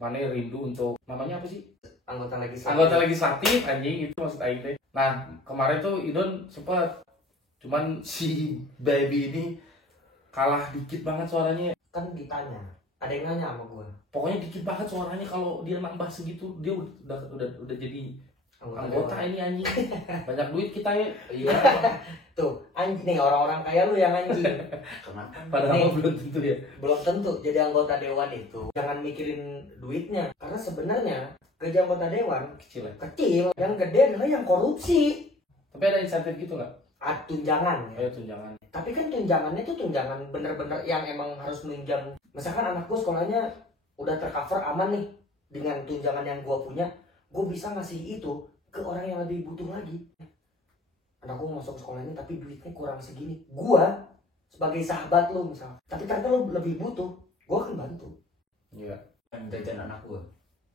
mana rindu untuk namanya apa sih? Anggota legislatif anjing itu maksud aing teh. Nah, kemarin tuh Idon sempat cuman si baby ini kalah dikit banget suaranya. Kan ditanya, ada yang nanya sama gue. Pokoknya dikit banget suaranya kalau dia nambah segitu dia udah jadi anggota ini anjing. Banyak duit kita ya. Iya. Tuh, anjing nih orang-orang kaya lu yang anjing. Kenapa? Padahal belum tentu ya. Belum tentu jadi anggota dewan itu. Jangan mikirin duitnya, karena sebenarnya kerja anggota dewan Kecil ya. kecil, yang gede adalah yang korupsi. Tapi ada insentif gitu nggak? Tunjangan ya. Ayo tunjangan. Tapi kan tunjangannya tuh tunjangan bener-bener yang emang harus nunjang. Misalkan anak gue sekolahnya udah tercover aman nih dengan tunjangan yang gue punya, gue bisa ngasih itu ke orang yang lebih butuh lagi. Anak gue masuk sekolah ini tapi duitnya kurang segini. Gue sebagai sahabat lo misal, tapi ternyata lo lebih butuh, gue akan bantu. Iya. Jajan anak gue.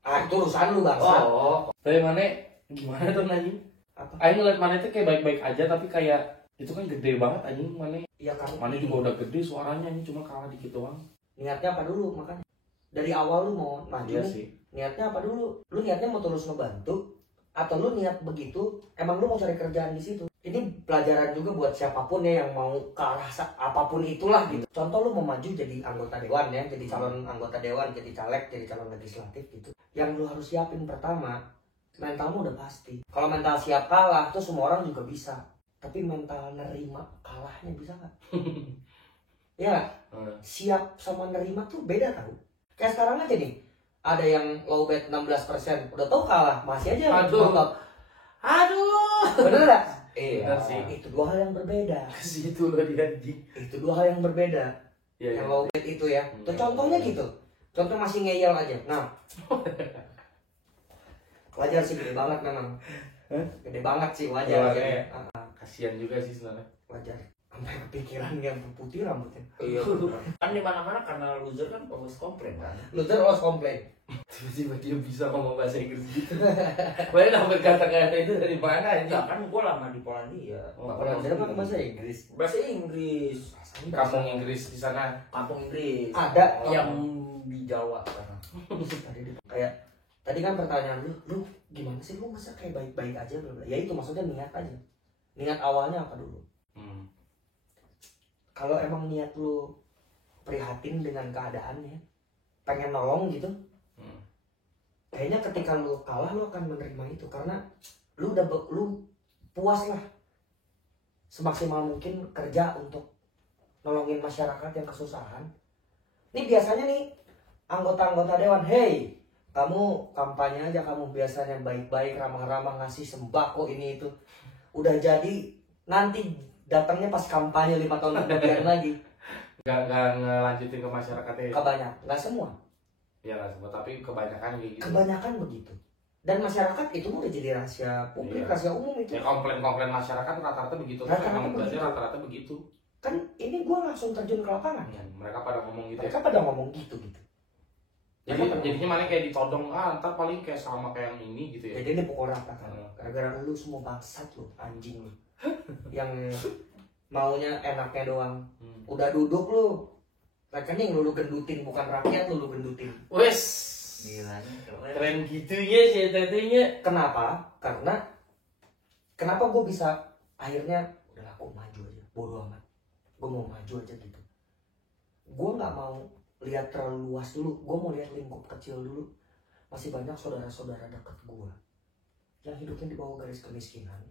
Itu urusan lu bangsa. Oh. Tapi mana gimana tuh anjing? Apa? Aing ngeliat mana itu kayak baik-baik aja tapi kayak itu kan gede banget anjing mana. Iya kan. Mana juga udah gede suaranya ini cuma kalah dikit doang. Niatnya apa dulu makanya? Dari awal lu mau maju Iya nih, sih. niatnya apa dulu? Lu niatnya mau terus ngebantu atau lu niat begitu emang lu mau cari kerjaan di situ? Ini pelajaran juga buat siapapun ya yang mau ke arah apapun itulah gitu. Contoh lu mau maju jadi anggota dewan ya, jadi calon anggota dewan, jadi caleg, jadi calon legislatif gitu. Yang lu harus siapin pertama, mentalmu udah pasti. Kalau mental siap kalah tuh semua orang juga bisa. Tapi mental nerima kalahnya bisa nggak? Ya, siap sama nerima tuh beda tau. Kayak sekarang aja nih, ada yang low bet 16%, udah tau kalah, masih aja. Aduh, bener gak? Iya sih. Itu dua hal yang berbeda. Kesitu loh dia anjing. Itu dua hal yang berbeda. Iya. Yang low bet itu ya. Tuh contohnya gitu. Contoh masih ngeyel aja. Nah, wajar sih gede banget memang. Gede banget sih wajar. Kasian juga sih sebenarnya. Wajar. Sampai kepikiran yang putih rambutnya. Iya. Kan di mana-mana karena loser kan always komplain kan. Loser always complain. Tiba-tiba dia bisa ngomong bahasa Inggris gitu. Boleh dapat kata-kata itu dari mana Enggak aja? kan gue lama di Polandia. Polandia pakai bahasa Inggris. Bahasa Inggris. Kampung Inggris di sana. Kampung Inggris. Ada yang di Jawa sana. Kayak tadi kan pertanyaan lu gimana sih lu masa kayak baik-baik aja bla bla. Ya itu maksudnya niat aja. Niat awalnya apa dulu? Kalau emang niat lu prihatin dengan keadaannya, pengen nolong gitu, kayaknya ketika lu kalah lu akan menerima itu karena lu udah lu puas lah semaksimal mungkin kerja untuk nolongin masyarakat yang kesusahan. Ini biasanya nih anggota-anggota dewan, hey kamu kampanye aja, kamu biasanya baik-baik ramah-ramah ngasih sembako ini itu, udah jadi nanti datangnya pas kampanye 5 tahun kemudian lagi. Gak ngelanjutin ke masyarakatnya. Kebanyakan, nggak semua. Iya nggak semua, tapi kebanyakan kayak gitu. Kebanyakan begitu. Dan masyarakat itu udah jadi rahasia publik, rahasia umum itu. Ya komplain masyarakat rata-rata begitu. Emang berarti rata-rata begitu. Kan ini gue langsung terjun ke lapangan kan. Mereka pada ngomong gitu. Mereka pada ngomong gitu. Jadinya mana kayak ditodong, ntar paling kayak sama kayak yang ini gitu ya. Jadi ini pukul rata kan. Gara-gara lu semua bangsat lu, anjing lu. Yang maunya enaknya doang. Udah duduk lu, rekening lu gendutin, bukan rakyat lu gendutin. Wes, Gila nih. keren gitu ya sih tetenya. Kenapa? Karena kenapa gue bisa akhirnya udah aku maju aja, bodo amat. Gue mau maju aja gitu. Gue nggak mau lihat terlalu luas dulu. Gue mau lihat lingkup kecil dulu. Masih banyak saudara-saudara dekat gue yang hidupnya di bawah garis kemiskinan.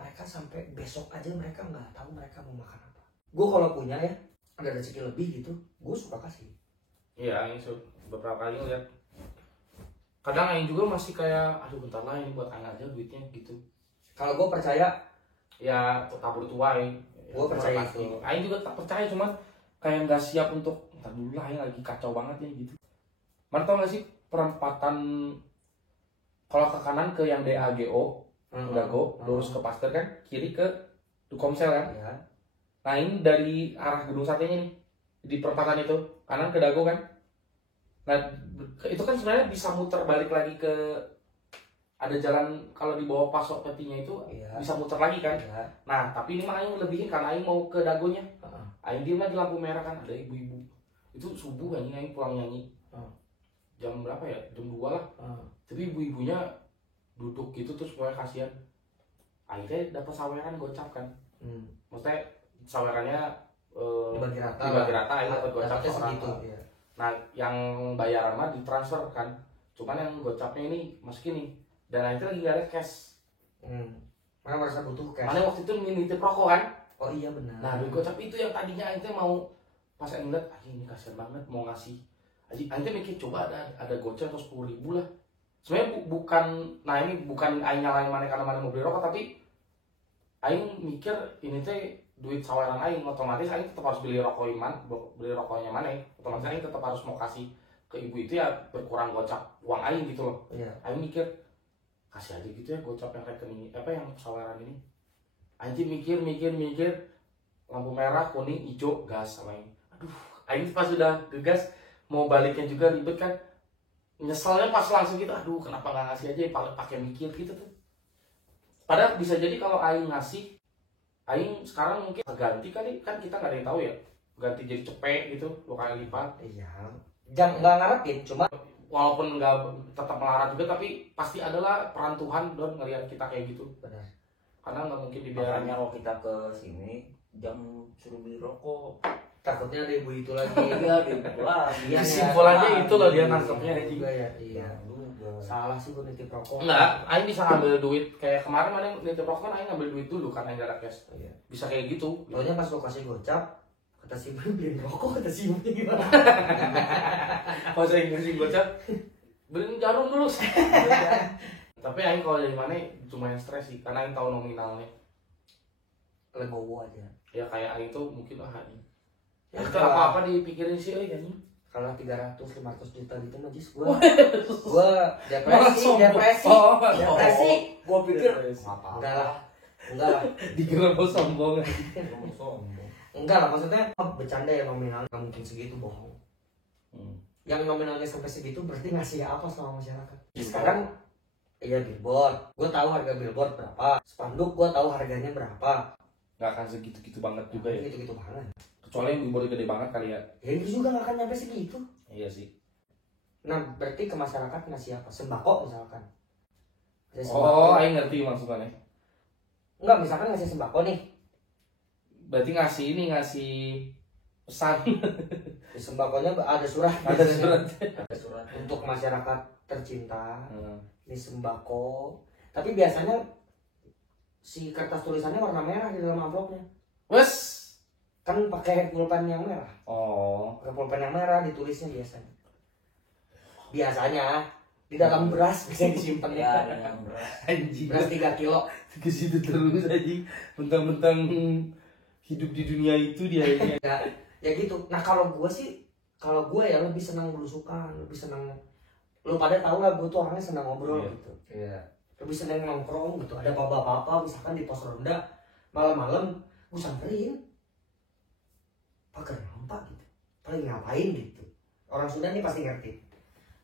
Mereka sampai besok aja mereka nggak tahu mereka mau makan apa. Gue kalau punya ya ada rezeki lebih gitu, gue suka kasih. Iya, ini beberapa kali ngeliat. Kadang Aing juga masih kayak, aduh bentar lah ini buat Aing aja duitnya gitu. Kalau gue percaya, ya tabur tuai. Gue percaya itu. Aing juga tak percaya, cuma kayak nggak siap untuk, ntar dulu lah Aing lagi kacau banget ya gitu. Mana tau nggak sih perempatan kalau ke kanan ke yang DAGO, Dago, lurus ke Pasteur kan, kiri ke Dukomsel kan. Ya. Nah ini dari arah Gedung Satenya nih, di perempatan itu, kanan ke Dago kan. Nah itu kan sebenarnya bisa muter balik lagi ke, ada jalan kalau di bawah Pasok Petinya itu bisa muter lagi kan. Nah tapi ini mah Aing lebihin karena Aing mau ke Dagonya. Aing diem di lampu merah kan, ada ibu-ibu. Itu subuh Aing pulang nyanyi. jam berapa ya, jam 2 lah. Tapi ibu-ibunya duduk gitu terus pokoknya kasihan. Akhirnya dapat saweran gocap kan. Maksudnya sawerannya Dibagi rata. dibagi rata, akhirnya dapat gocap Dapatnya seorang. segitu. Ya. Nah yang bayaran mah ditransfer kan, cuman yang gocapnya ini masukin nih, dan akhirnya lagi gak ada cash. Mana merasa butuh cash. Mana waktu itu nitip rokok kan. Oh iya benar. Nah duit gocap itu yang tadinya akhirnya mau, pas Aing liat ini kasihan banget mau ngasih, akhirnya mikir coba ada gocap atau 10.000 lah. Sebenarnya bukan, nah ini bukan Aing nyalain mana karena mana mau beli rokok, tapi Aing mikir ini teh duit saweran Aing, otomatis Aing tetap harus beli rokoknya mana, otomatis Aing tetap harus mau kasih ke ibu itu ya, berkurang gocap uang Aing gitu loh. Iya. Aing mikir kasih aja gitu ya gocap yang rekening apa yang saweran ini. Aing mikir lampu merah, kuning, hijau, gas sama Aing. Aduh, Aing pas sudah gegas mau baliknya juga ribet kan. Nyeselnya pas langsung gitu, aduh kenapa nggak ngasih aja, pakai mikir gitu tuh. Padahal bisa jadi kalau Aing ngasih, Aing sekarang mungkin ganti kali, kan kita nggak ada yang tahu ya, ganti jadi cepet gitu 2 kali lipat. Iya. Jangan nggak ngarepin, cuma Walaupun nggak tetap melarat juga, tapi pasti adalah peran Tuhan don ngelihat kita kayak gitu. benar. Karena nggak mungkin dibiarin. Makanya kalau kita ke sini jam suruh beli rokok. Takutnya ada ibu itu lagi. Iya, dipulang. Iya, Kesimpulannya iya. itu loh dia nangkepnya Iya juga ya. Iya. Juga. Salah sih gua nitip rokok. Enggak, Aing bisa ngambil duit kayak kemarin mana nitip rokok kan Aing ngambil duit dulu kan Aing gak ada cash. Iya. Bisa kayak gitu. Pokoknya pas lo kasih gocap, kata si ibu beliin rokok, kata si ibunya gimana? Kalau saya ngasih gocap, beliin jarum dulu. Tapi Aing kalau dari mana cuma yang stres sih, karena Aing tahu nominalnya. Legowo aja. Ya kayak Aing tuh mungkin Aing. Ya, Ya, apa-apa dipikirin sih Aing. Kalau 300-500 juta gitu mah jis gua depresi. Gua pikir Enggak lah. Enggak lah. Dikira mau sombong. Enggak lah, maksudnya bercanda ya, nominal nggak mungkin segitu, bohong. Yang nominalnya sampai segitu berarti ngasih apa sama masyarakat? Sekarang iya billboard, gue tahu harga billboard berapa, spanduk gue tahu harganya berapa. Gak akan segitu-gitu banget juga ya. Gitu-gitu banget. Kecuali yang billboard gede banget kali ya. Ya itu juga nggak akan nyampe segitu. Iya sih. Nah berarti ke masyarakat ngasih apa? Sembako misalkan. Ngasih Oh, Aing ngerti maksudnya. Enggak, misalkan ngasih sembako nih. Berarti ngasih pesan. Di sembakonya ada surat. Ada surat. ada surat. Untuk masyarakat tercinta. Ini sembako. Tapi biasanya si kertas tulisannya warna merah di dalam amplopnya. Wes. Kan pakai pulpen yang merah. Oh. Pakai pulpen yang merah ditulisnya biasanya. Biasanya di dalam beras bisa disimpan Ya, dengan beras. Anjing. Beras 3 kilo. Ke situ terus anjing. Mentang-mentang hidup di dunia itu dia ini. Ya gitu. Nah kalau gue ya lebih senang belusukan, lebih senang. Lu pada tahu lah gue tuh orangnya senang ngobrol gitu. Iya. Lebih senang nongkrong gitu. Ada apa-apa misalkan di pos ronda malam-malam gue samperin. Pakai nampak gitu. Paling ngapain gitu. Orang Sunda nih pasti ngerti.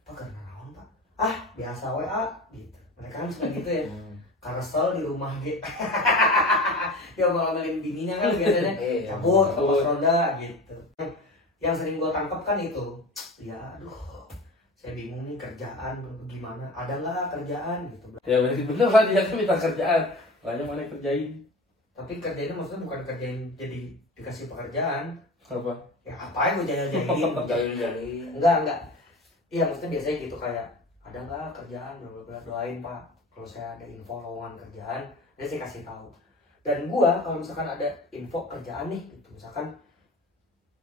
Pakai naon pak? Ah biasa WA gitu. Mereka kan suka gitu ya. Karesel di rumah gitu. Dia mau ngomelin bininya kan biasanya cabut ke pos ronda gitu. Yang sering gue tangkap kan itu. Ya aduh. Saya bingung nih kerjaan gimana. Ada nggak kerjaan gitu. Ya bener lah dia kan minta kerjaan. Makanya mana kerjain. Tapi kerjanya maksudnya bukan kerjain jadi dikasih pekerjaan. Apa? Ya apa yang gue jahil-jahilin. Jahil-jahil. Enggak. Iya maksudnya biasanya gitu kayak ada nggak kerjaan, bla doain pak. Kalau saya ada info lowongan kerjaan, dia saya kasih tahu. Dan gua kalau misalkan ada info kerjaan nih, gitu misalkan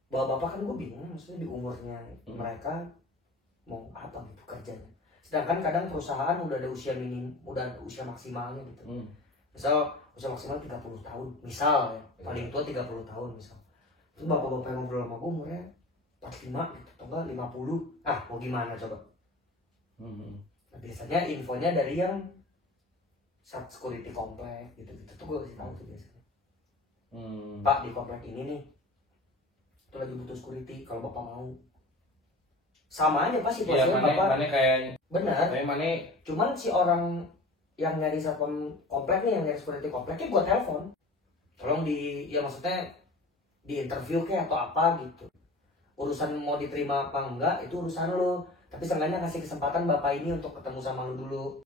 bapak-bapak kan gue bingung, maksudnya di umurnya mereka mau apa gitu kerjanya. Sedangkan kadang perusahaan udah ada usia maksimalnya gitu. Misal usia maksimal 30 tahun, misal ya, paling tua 30 tahun misal. Terus bapak-bapak yang ngobrol sama gue umurnya 45 gitu, atau enggak 50. Ah, mau gimana coba? Nah, biasanya infonya dari yang sat security komplek gitu-gitu tuh gue kasih tahu tuh biasanya. Pak di komplek ini nih, itu lagi butuh security kalau bapak mau. Sama aja pas situasinya ya, bapak. Mana kayak benar. Kayak mana? Cuman si orang yang nyari satpam komplek nih, yang nyari security kompleknya gue telepon. Tolong ya maksudnya di interview kayak atau apa gitu. Urusan mau diterima apa enggak itu urusan lo. Tapi seenggaknya kasih kesempatan bapak ini untuk ketemu sama lu dulu.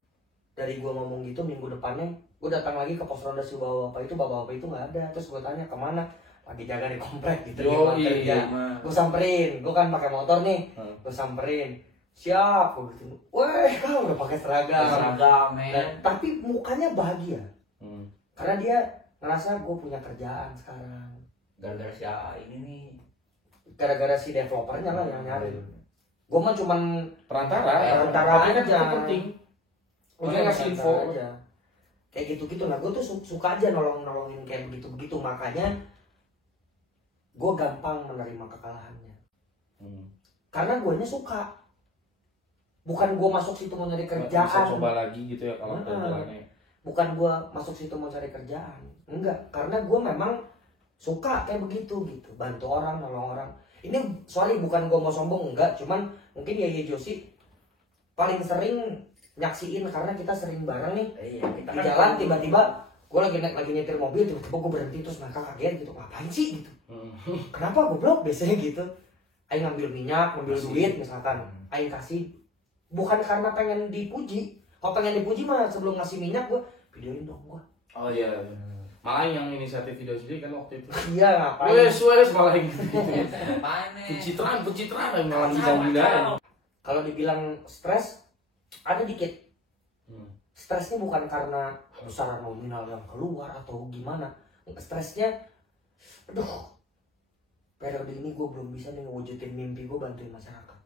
Dari gue ngomong gitu, minggu depannya gue datang lagi ke pos ronda si bapak itu nggak ada. Terus gue tanya kemana, lagi jaga di komplek gitu. Kerja. Gue samperin, gue kan pakai motor nih, gue samperin, siap, gue gitu. Weh, kau udah pakai seragam, tapi mukanya bahagia, karena dia ngerasa gue punya kerjaan sekarang. Gara-gara si AA ini nih. Gara-gara si developernya lah yang nyari. Gue mah cuman perantara aja. Itu penting. Udah ngasih info aja. Kayak gitu-gitu. Nah gue tuh suka aja nolongin kayak begitu-begitu. Makanya gue gampang menerima kekalahannya. Karena guanya suka. Bukan gue masuk situ mau nyari kerjaan. Bisa coba lagi gitu ya kalau jalannya. Bukan gue masuk situ mau cari kerjaan. Enggak. Karena gue memang suka kayak begitu gitu. Bantu orang, nolong orang. Ini sorry bukan gue mau sombong, enggak. Cuman mungkin ya Josi paling sering nyaksiin karena kita sering bareng nih. Di jalan tiba-tiba gue lagi nyetir mobil, tiba-tiba gue berhenti terus mereka kaget gitu, ngapain sih gitu. Kenapa goblok biasanya gitu. Aing ngambil minyak, ngambil duit misalkan, Aing kasih bukan karena pengen dipuji. Kalau pengen dipuji mah sebelum ngasih minyak gue videoin dong gue. Oh iya. Malah yang inisiatif video sendiri kan waktu itu. Iya ngapain? Wes malah gitu. Apaan nih? Pencitraan yang malah gila-gilaan. Kalau dibilang stres, ada dikit. Stresnya bukan karena secara nominal yang keluar atau gimana. Stresnya, aduh, periode ini gue belum bisa nih ngewujudin mimpi gue bantuin masyarakat.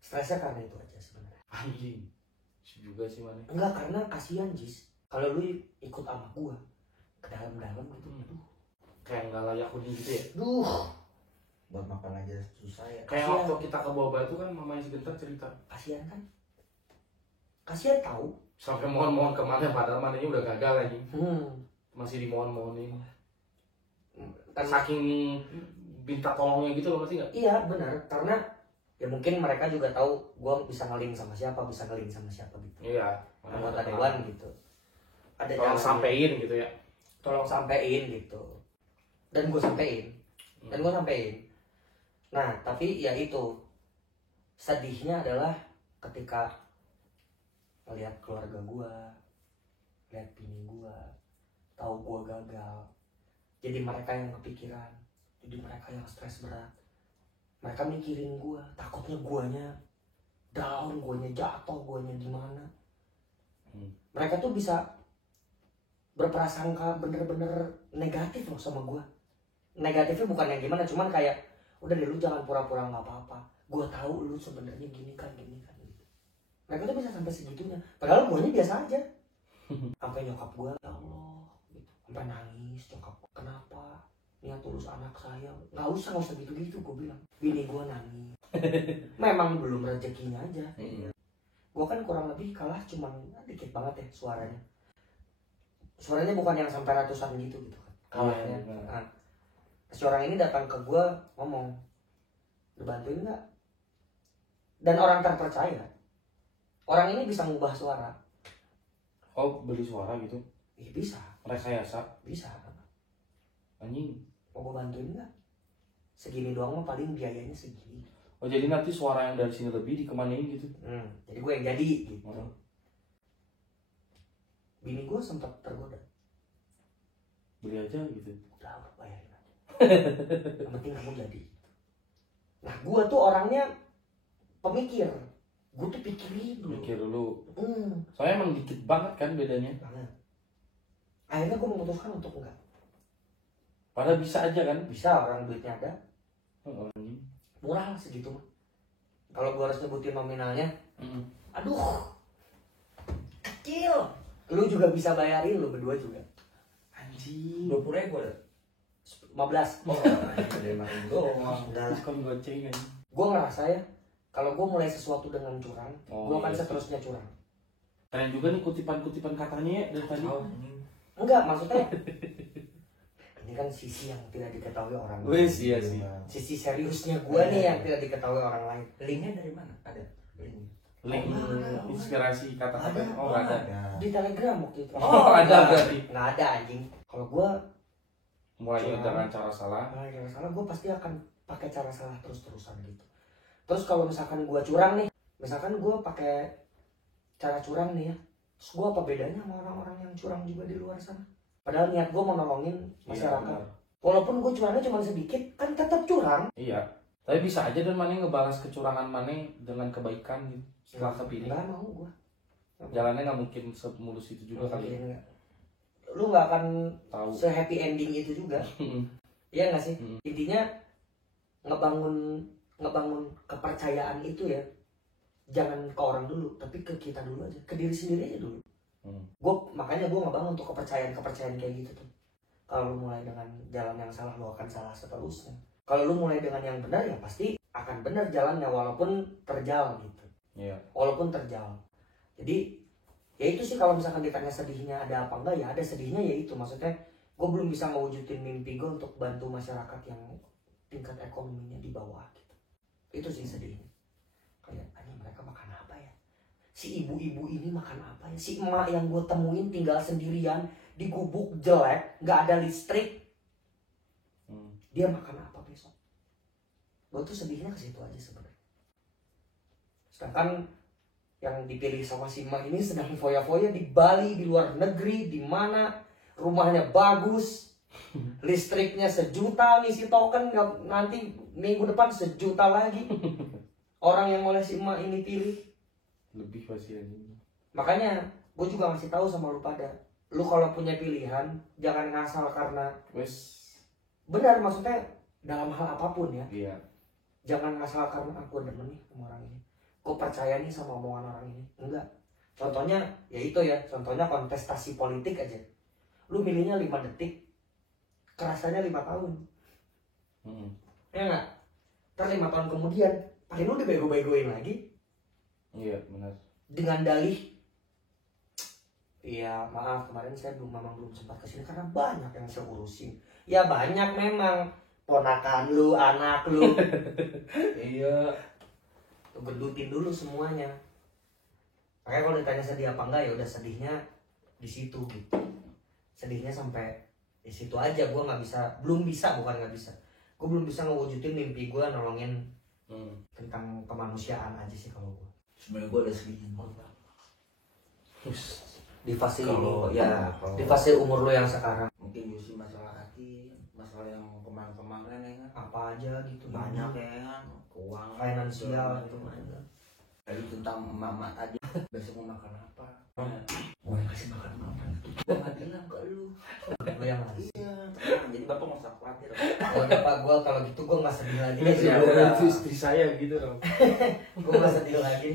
Stresnya karena itu aja sebenarnya. Anjing, juga sih mana? Enggak, karena kasihan Jis. Kalau lu ikut sama gue ke dalam-dalam gitu, aduh. Kayak nggak layak huni gitu ya? Duh, Buat makan aja susah ya. Kayak waktu kita ke bawah batu kan mamanya sebentar cerita. kasihan kan? Kasihan tahu. Sampai mohon-mohon kemana padahal mananya udah gagal lagi. Masih dimohon-mohonin. Saking minta tolongnya gitu loh, ngerti nggak? Iya benar, karena ya mungkin mereka juga tahu gue bisa ngeling sama siapa gitu. Iya. Anggota dewan gitu. Ada Tolong jalan- sampein gitu ya. Tolong sampein gitu. Dan gue sampein. Nah tapi ya itu, sedihnya adalah ketika melihat keluarga gue, lihat bini gue, tahu gue gagal, jadi mereka yang kepikiran, jadi mereka yang stres berat, mereka mikirin gue, takutnya guanya down, guanya jatuh, guanya gimana. Mereka tuh bisa berprasangka bener-bener negatif loh sama gue. Negatifnya bukan yang gimana, cuman kayak udah deh lu jangan pura-pura nggak apa-apa, gue tahu lu sebenarnya gini kan gitu. Mereka tuh bisa sampai segitunya, padahal guanya biasa aja. Sampai nyokap gue, ya Allah gitu. Sampai nangis nyokap gue, kenapa niat tulus anak saya, nggak usah gitu-gitu. Gue bilang bini gue nangis. Memang belum rezekinya aja. Gue kan kurang lebih kalah cuman dikit banget ya suaranya. Suaranya bukan yang sampai ratusan gitu kan kalahnya. Nah, si orang ini datang ke gue ngomong, lu bantuin nggak? Dan orang terpercaya, orang ini bisa ngubah suara. Oh, beli suara gitu? Iya bisa. Rekayasa? Bisa. Anjing. Mau gue bantuin nggak? Segini doang mah paling biayanya segini. Oh, jadi nanti suara yang dari sini lebih dikemanain gitu? Jadi gue yang jadi gitu. Bini gue sempat tergoda. Beli aja gitu? Udah bayarin aja. Yang penting kamu jadi. Nah gue tuh orangnya pemikir. Gue tuh pikirin dulu. Mikir dulu. Soalnya emang dikit banget kan bedanya. Banget. Akhirnya gue memutuskan untuk enggak. Padahal bisa aja kan? Bisa, orang duitnya ada. Anjing. Murah lah segitu mah. Kalau gue harus nyebutin nominalnya, aduh, kecil. Lu juga bisa bayarin, lu berdua juga. Anjing. 20.000 ada. 15. Oh, ada 5.000 doang. Diskon goceng kan? Gue ngerasa ya, kalau gue mulai sesuatu dengan curang, gue akan iya. seterusnya curang. Keren juga nih kutipan-kutipan katanya ya dari tadi. Enggak, maksudnya ini kan sisi yang tidak diketahui orang lain. Wes, iya sih. Sisi seriusnya gue nih yang tidak diketahui orang lain. Linknya dari mana? Ada link. Link inspirasi kata-kata. Oh, nggak ada. Di Telegram waktu itu. Oh, ada berarti. Nggak ada anjing. Kalau gue Mulai dengan cara salah. gue pasti akan pakai cara salah terus-terusan gitu. Terus kalau misalkan gue curang nih, misalkan gue pakai cara curang nih ya, terus gue apa bedanya sama orang-orang yang curang juga di luar sana? Padahal niat gue mau nolongin masyarakat. benar. Walaupun gue curangnya cuma sedikit, kan tetap curang. Iya. Tapi bisa aja dan Mane ngebalas kecurangan Mane dengan kebaikan gitu. Setelah kepilih. Nggak mau gue. Jalannya nggak mungkin semulus itu juga kali. Enggak. Lu nggak akan Tahu. se-happy ending itu juga. Iya nggak sih? Intinya ngebangun kepercayaan itu ya, jangan ke orang dulu, tapi ke kita dulu aja, ke diri sendiri aja dulu. Makanya gue ngebangun untuk kepercayaan kayak gitu tuh. Kalau lu mulai dengan jalan yang salah, lu akan salah seterusnya. Kalau lu mulai dengan yang benar, ya pasti akan benar jalannya, walaupun terjal gitu. Iya. Walaupun terjal. Jadi ya itu sih, kalau misalkan ditanya sedihnya ada apa enggak, ya ada sedihnya, ya itu maksudnya gue belum bisa mewujudin mimpi gue untuk bantu masyarakat yang tingkat ekonominya di bawah gitu. Itu sih sedihnya. Kayak mereka makan apa ya, si ibu-ibu ini makan apa ya, si emak yang gue temuin tinggal sendirian di gubuk jelek, nggak ada listrik, dia makan apa besok? Gue tuh sedihnya ke situ aja sebenarnya. Sedangkan yang dipilih sama si emak ini sedang foya-foya di Bali, di luar negeri, di mana rumahnya bagus, listriknya 1 juta, ngisi token nanti minggu depan 1 juta lagi. Orang yang oleh si emak ini pilih Lebih pasti ini. Makanya gue juga ngasih tahu sama lu pada, lu kalau punya pilihan jangan ngasal karena Wes. benar, maksudnya dalam hal apapun ya. Iya. Jangan ngasal karena aku demen nih sama orang ini, gue percaya nih sama omongan orang ini. Enggak. Contohnya ya itu ya, contohnya kontestasi politik aja. Lu milihnya 5 detik, kerasanya 5 tahun. Ya enggak? Ntar 5 tahun kemudian paling lu dibego-begoin lagi. Iya benar. Dengan dalih, iya maaf kemarin saya belum sempat kesini karena banyak yang saya urusin. Ya banyak memang, ponakan lu, anak lu. Iya, gendutin dulu semuanya. Makanya kalau ditanya sedih apa enggak, ya udah sedihnya di situ gitu. Sedihnya sampai di situ aja. Gue nggak bisa, belum bisa, bukan nggak bisa. Gue belum bisa ngewujudin mimpi gue nolongin tentang kemanusiaan aja sih kalau gue. Sebenarnya gue ada sedihnya. Di fase Kalau ini, ya di fase umur lo yang sekarang, mungkin justru masalah hati, masalah yang kemarin-kemarin ya kan, apa aja gitu, banyak ya kan, keuangan, finansial gitu banyak. Tadi tentang emak-emak tadi, besok mau makan apa? Gue yang kasih makan mama. Gue nggak bilang ke lu. Lo yang ngasih. Iya, tenang. Jadi bapak nggak usah khawatir. Oh ya Pak, gue kalau gitu gue nggak sedih lagi. Iya, itu istri saya gitu dong. Gue nggak sedih lagi.